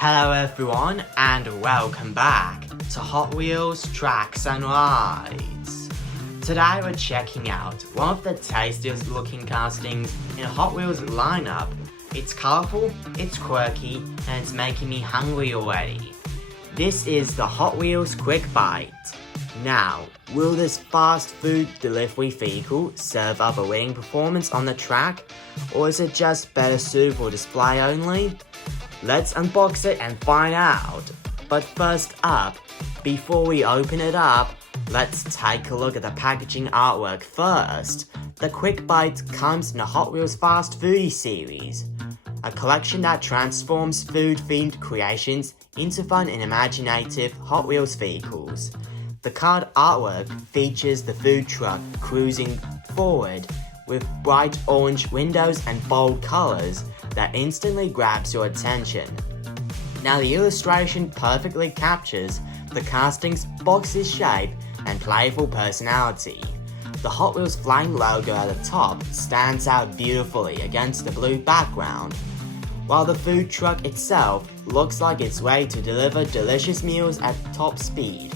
Hello everyone and welcome back to Hot Wheels Tracks and Rides. Today we're checking out one of the tastiest looking castings in a Hot Wheels lineup. It's colourful, it's quirky, and it's making me hungry already. This is the Hot Wheels Quick Bite. Now, will this fast food delivery vehicle serve up a winning performance on the track, or is it just better suited for display only? Let's unbox it and find out. But first up, before we open it up, let's take a look at the packaging artwork first. The Quick Bite comes in the Hot Wheels Fast Foodie series, a collection that transforms food-themed creations into fun and imaginative Hot Wheels vehicles. The card artwork features the food truck cruising forward with bright orange windows and bold colors that instantly grabs your attention. Now the illustration perfectly captures the casting's boxy shape and playful personality. The Hot Wheels flying logo at the top stands out beautifully against the blue background, while the food truck itself looks like it's ready to deliver delicious meals at top speed.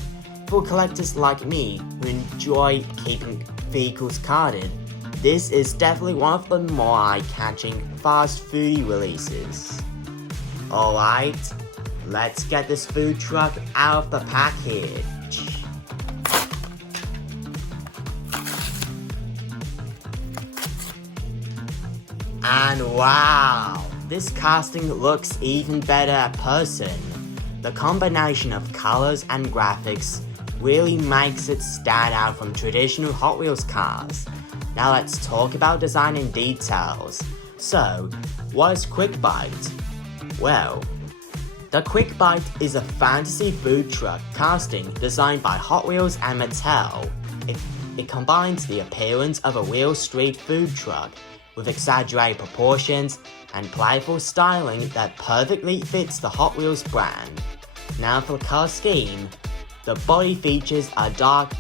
For collectors like me who enjoy keeping vehicles carded, this is definitely one of the more eye-catching fast foodie releases. Alright, let's get this food truck out of the package. And wow, this casting looks even better in person. The combination of colors and graphics really makes it stand out from traditional Hot Wheels cars. Now let's talk about design and details. So, what is Quick Bite? Well, the Quick Bite is a fantasy food truck casting designed by Hot Wheels and Mattel. It combines the appearance of a real street food truck with exaggerated proportions and playful styling that perfectly fits the Hot Wheels brand. Now for the color scheme, the body features a dark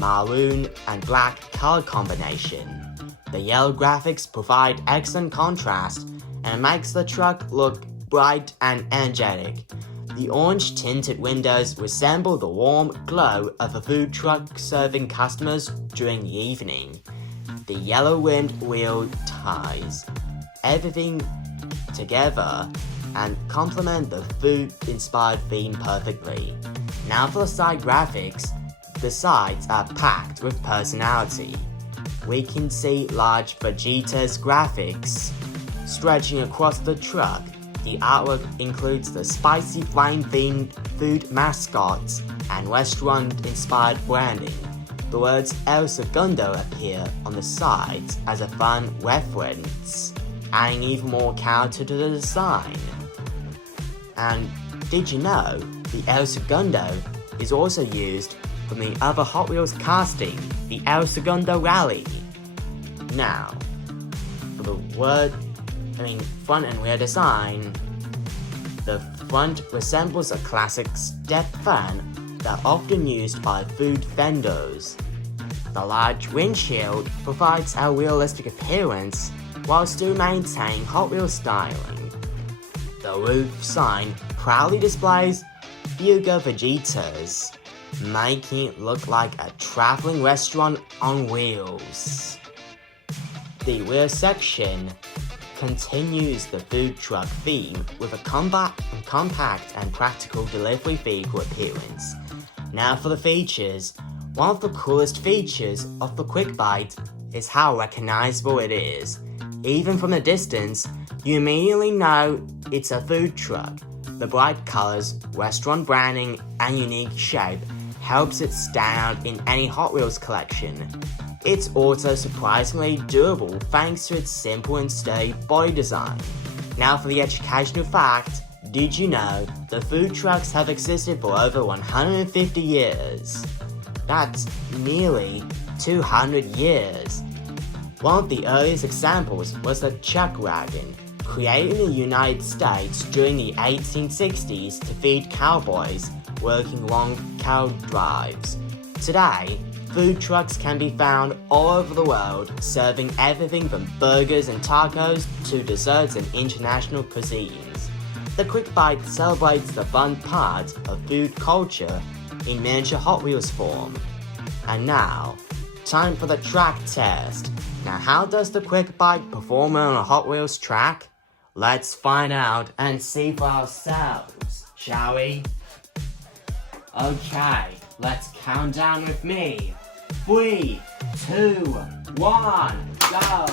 maroon and black color combination. The yellow graphics provide excellent contrast and makes the truck look bright and energetic. The orange-tinted windows resemble the warm glow of a food truck serving customers during the evening. The yellow-rimmed wheel ties everything together and complement the food-inspired theme perfectly. Now for the side graphics, the sides are packed with personality. We can see large Fajitas graphics stretching across the truck. The artwork includes the spicy flame-themed food mascots and restaurant-inspired branding. The words El Segundo appear on the sides as a fun reference, adding even more character to the design. And did you know the El Segundo is also used from the other Hot Wheels casting, the El Segundo Rally? Now, for the front and rear design, the front resembles a classic step fan that often used by food vendors. The large windshield provides a realistic appearance while still maintaining Hot Wheels styling. The roof sign proudly displays Fuego Fajitas, making it look like a traveling restaurant on wheels. The rear section continues the food truck theme with a compact and practical delivery vehicle appearance. Now for the features. One of the coolest features of the Quick Bite is how recognizable it is. Even from a distance, you immediately know it's a food truck. The bright colors, restaurant branding, and unique shape helps it stand out in any Hot Wheels collection. It's also surprisingly durable thanks to its simple and sturdy body design. Now for the educational fact, did you know the food trucks have existed for over 150 years? That's nearly 200 years. One of the earliest examples was the chuck wagon, created in the United States during the 1860s to feed cowboys working long cow drives. Today, food trucks can be found all over the world, serving everything from burgers and tacos to desserts and international cuisines. The Quick Bite celebrates the fun part of food culture in miniature Hot Wheels form. And now, time for the track test. Now how does the Quick Bite perform on a Hot Wheels track? Let's find out and see for ourselves, shall we? Okay, let's count down with me. 3, 2, 1, go!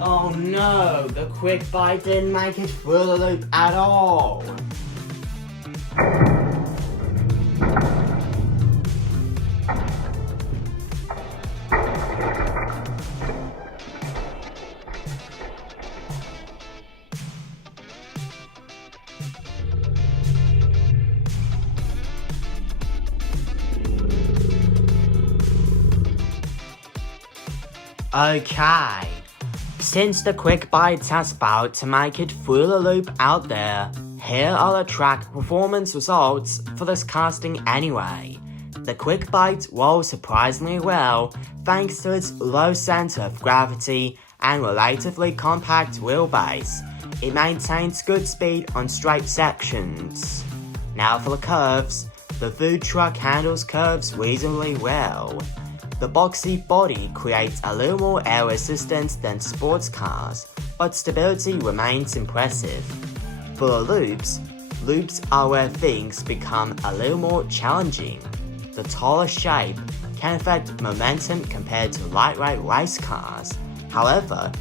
Oh no, the Quick Bite didn't make it through the loop at all. Okay, since the Quick Bite has failed to make it through the loop out there, here are the track performance results for this casting anyway. The Quick Bite rolls surprisingly well thanks to its low center of gravity and relatively compact wheelbase. It maintains good speed on straight sections. Now for the curves, the food truck handles curves reasonably well. The boxy body creates a little more air resistance than sports cars, but stability remains impressive. For the loops are where things become a little more challenging. The taller shape can affect momentum compared to lightweight race cars. However,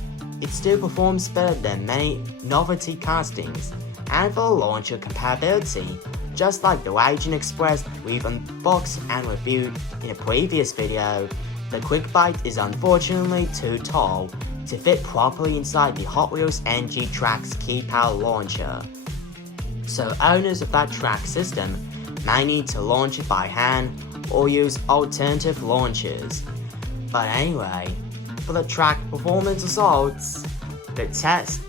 it still performs better than many novelty castings. And for the launcher compatibility, just like the Wagon Express we've unboxed and reviewed in a previous video, the Quick Bite is unfortunately too tall to fit properly inside the Hot Wheels NG Track's Key Power launcher. So owners of that track system may need to launch it by hand or use alternative launchers. But anyway, for the track performance results, the test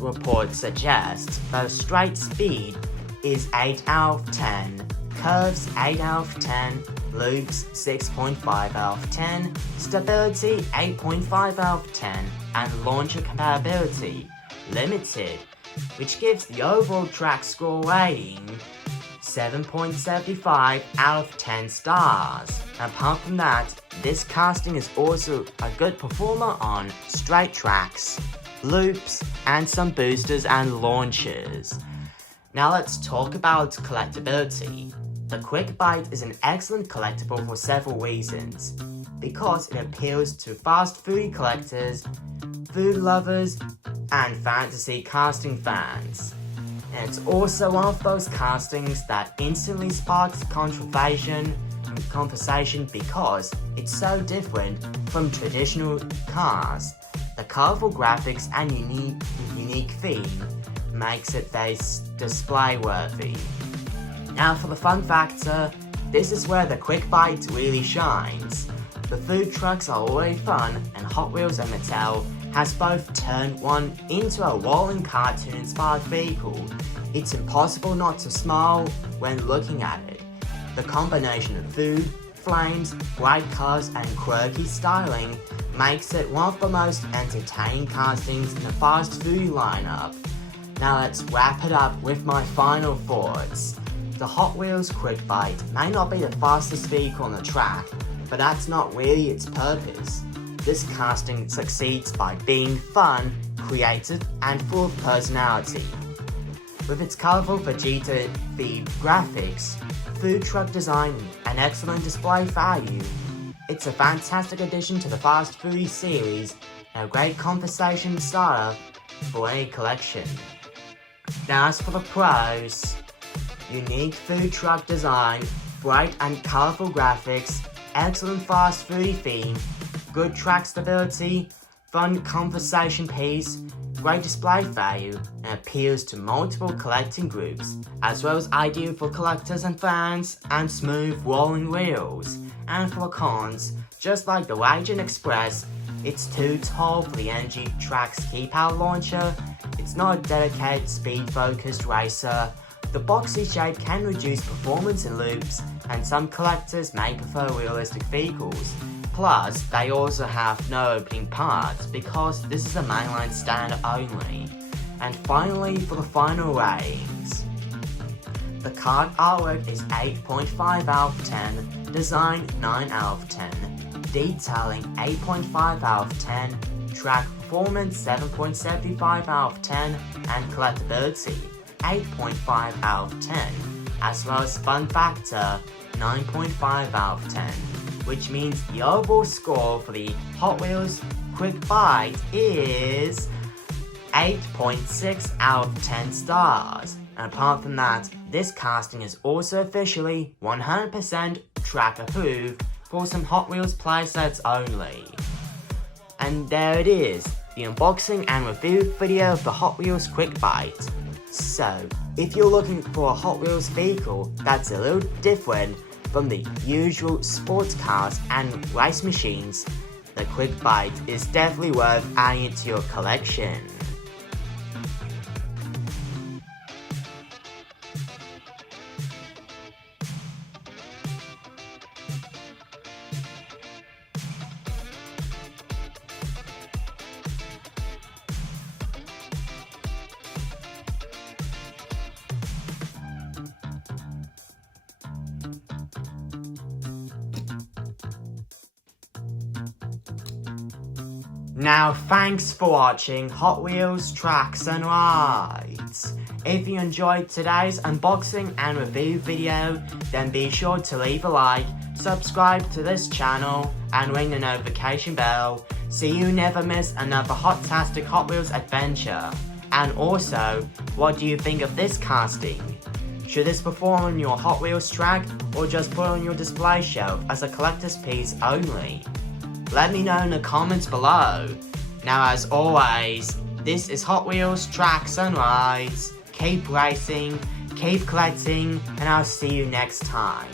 report suggests that a straight speed is 8 out of 10, curves 8 out of 10, loops 6.5 out of 10, stability 8.5 out of 10, and launcher compatibility limited, which gives the overall track score rating 7.75 out of 10 stars. Apart from that, this casting is also a good performer on straight tracks, loops, and some boosters and launchers. Now let's talk about collectibility. The Quick Bite is an excellent collectible for several reasons. Because it appeals to fast foodie collectors, food lovers, and fantasy casting fans. And it's also one of those castings that instantly sparks conversation because it's so different from traditional cars. The colorful graphics and unique theme makes it very display worthy. Now for the fun factor, this is where the Quick Bite really shines. The food trucks are already fun, and Hot Wheels and Mattel has both turned one into a rolling cartoon inspired vehicle. It's impossible not to smile when looking at it. The combination of food, flames, bright colors, and quirky styling makes it one of the most entertaining castings in the Fast Foodie lineup. Now let's wrap it up with my final thoughts. The Hot Wheels Quick Bite may not be the fastest vehicle on the track, but that's not really its purpose. This casting succeeds by being fun, creative, and full of personality. With its colorful Fajita-themed graphics, food truck design, and excellent display value, it's a fantastic addition to the Fast Foodie series and a great conversation starter for any collection. Now as for the pros, unique food truck design, bright and colorful graphics, excellent Fast Foodie theme, good track stability, fun conversation piece, great display value, and appeals to multiple collecting groups, as well as ideal for collectors and fans, and smooth rolling wheels. And for the cons, just like the Wagon Express, it's too tall for the Energy Track's Key Power launcher, it's not a dedicated speed-focused racer, the boxy shape can reduce performance in loops, and some collectors may prefer realistic vehicles. Plus, they also have no opening parts because this is a mainline standard only. And finally, for the final ratings. The card artwork is 8.5 out of 10, design 9 out of 10, detailing 8.5 out of 10, track performance 7.75 out of 10, and collectability 8.5 out of 10, as well as fun factor 9.5 out of 10, which means the overall score for the Hot Wheels Quick Bite is 8.6 out of 10 stars. And apart from that, this casting is also officially 100% track approved for some Hot Wheels playsets only. And there it is, the unboxing and review video of the Hot Wheels Quick Bite. So, if you're looking for a Hot Wheels vehicle that's a little different from the usual sports cars and race machines, the Quick Bite is definitely worth adding it to your collection. Now thanks for watching Hot Wheels Tracks and Rides. If you enjoyed today's unboxing and review video, then be sure to leave a like, subscribe to this channel, and ring the notification bell so you never miss another hot-tastic Hot Wheels adventure. And also, what do you think of this casting? Should this perform on your Hot Wheels track or just put on your display shelf as a collector's piece only? Let me know in the comments below. Now as always, this is Hot Wheels Tracks and Rides. Keep racing, keep collecting, and I'll see you next time.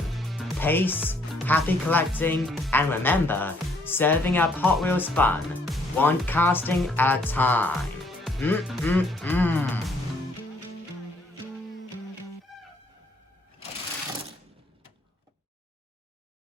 Peace, happy collecting, and remember, serving up Hot Wheels fun, one casting at a time.